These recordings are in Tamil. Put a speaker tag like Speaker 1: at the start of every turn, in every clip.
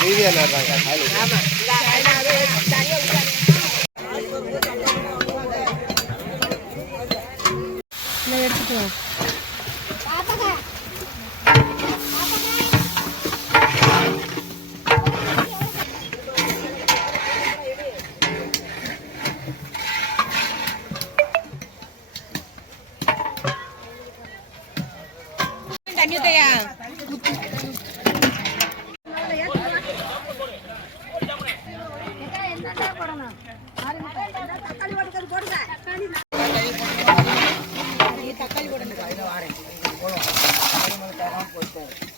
Speaker 1: எடுத்துக்கோ Hãy subscribe cho kênh Ghiền Mì Gõ
Speaker 2: Để không
Speaker 1: bỏ
Speaker 2: lỡ những video hấp dẫn
Speaker 3: 我老婆说她用那个白糖和馅儿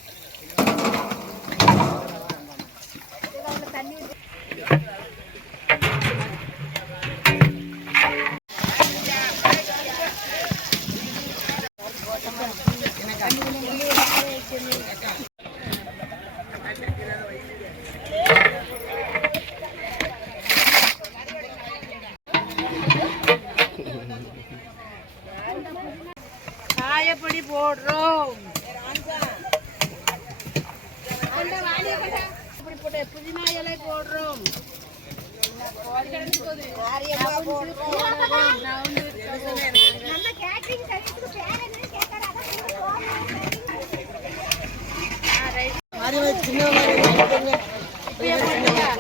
Speaker 2: போட்டு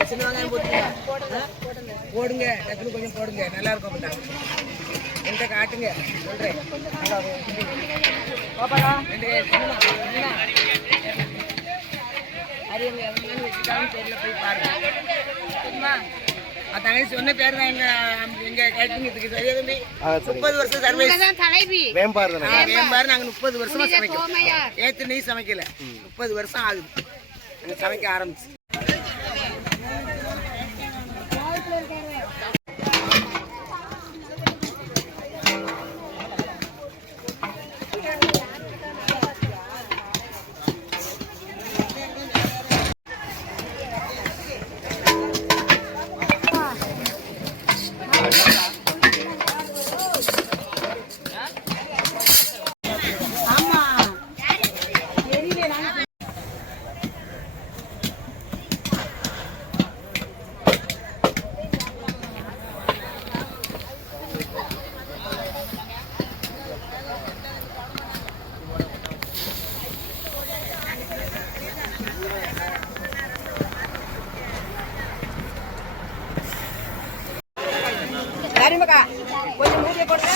Speaker 3: புதினா இலை போடுறோம் போடுங்க டக்குனு கொஞ்சம் போடுங்க நல்லா இருக்கும் என்கிட்ட காட்டுங்க சொல்றேன் எங்க எவனாலும் வச்சுட்டாலும் தெரியல போய் பாருங்க.
Speaker 2: சரிம்மா
Speaker 3: அது தங்கச்சி சொன்ன பேர் தான் எங்க எங்க சரியா தம்பி சரி முப்பது வருஷம் சர்வீஸ்
Speaker 2: தலைவி.
Speaker 1: வேம்பார்
Speaker 3: நாங்க முப்பது வருஷமா சமைக்கிறோம். ஏத்து நெய் சமைக்கல. முப்பது வருஷம் ஆகுது. சமைக்க ஆரம்பிச்சு. சரிமாக்கா கொஞ்சம் மூடிய போடுங்க.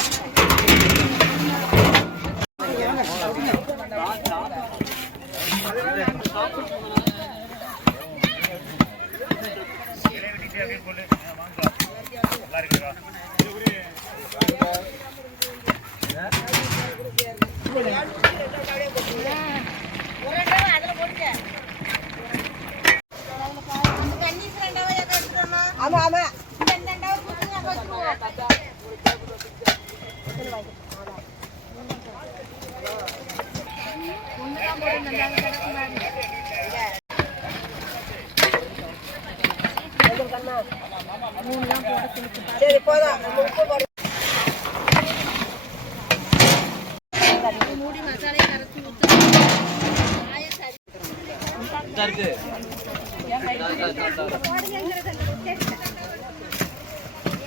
Speaker 3: எல்லாருக்கும்
Speaker 2: சரி
Speaker 4: போதும் உப்பு போடு
Speaker 2: மூடி மசாலை கரைச்சி ஊற்று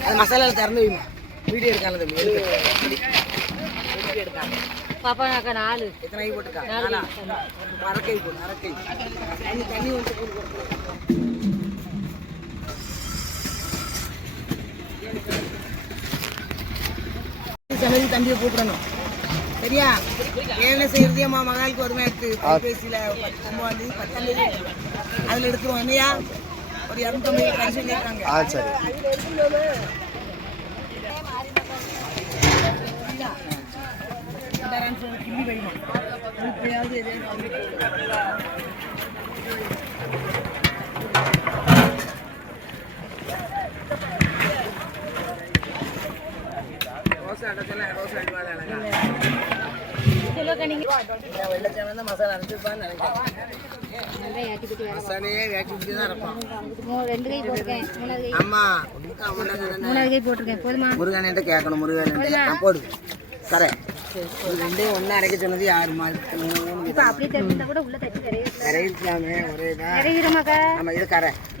Speaker 3: அது மசாலா திறந்து வைமா. வீடியோ எடுக்கால தம்பி
Speaker 2: பாப்பா நாக்கா நாலு.
Speaker 3: எத்தனை கை போட்டுக்கா? நாலா அரக்கை போடு அரக்கை தண்ணி தண்ணி வந்து போட்டு போட்டு சமையல் தம்பியை கூப்பிடணும் சரியா? ஏழை செய்யறதே அம்மா மகளுக்கு ஒரு நேரத்து கைபேசியில் ஒன்பதாம் தேதி பத்தாம் தேதி அதில் எடுத்துருவோம் இல்லையா? ஒரு இரநூத்தம்பது ஆ சரி. மாட்டாரான்னு சொல்லி கிள்ளி வைமா. இப்பயாவது எதையாவது மசாலா அரைச்சிருப்பான்னு நினைக்கிறேன் மசாலையே வேட்டி விட்டு தான் இருப்பான்
Speaker 2: ரெண்டு கை போட்டிருக்கேன்
Speaker 4: மூணாவது கை
Speaker 3: அம்மா உனக்கு அவன் தான் சொன்னானே. மூணாவது
Speaker 2: கை போட்டிருக்கேன் போதுமா
Speaker 3: முருகன்கிட்ட கேட்கணும் முருகன் போடு இது ரெண்டையும் ஒண்ணா அரைக்க சொன்னது யாரு மாதிரி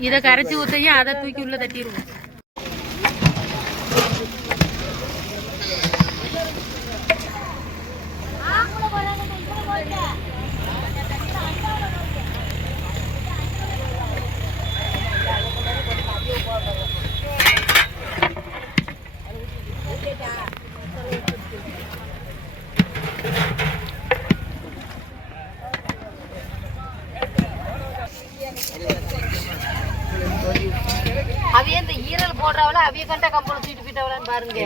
Speaker 3: இதை கரைச்சி ஊத்தையும்
Speaker 4: அதை தூக்கி உள்ள தட்டிடுவோம்
Speaker 2: அவைய இந்த ஈரல் போடுறவள? அவைய கண்ட கம்பளம் தூக்கிட்டு போயிட்டவளான்னு பாருங்க.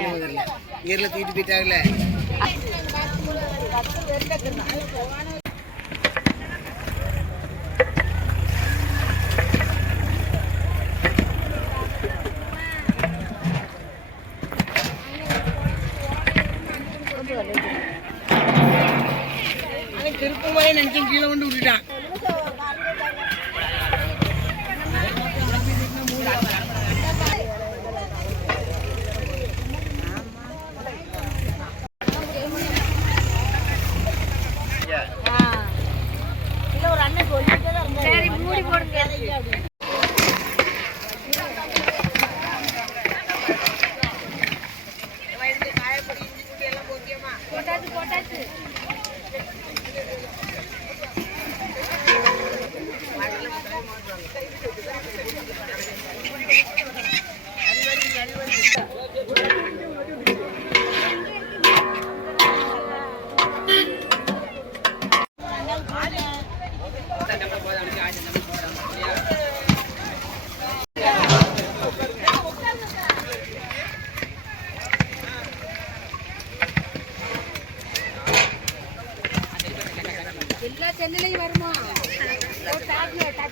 Speaker 3: ஈரில் தூக்கிட்டு போயிட்டாங்கல்ல அவன் திருப்பம் நினைச்சு கீழே கொண்டு விட்டுட்டான் சரி மூடி போடுங்க
Speaker 2: போட்டாச்சு போட்டாச்சு எல்லா செல்லுலையும் வருமா ஒரு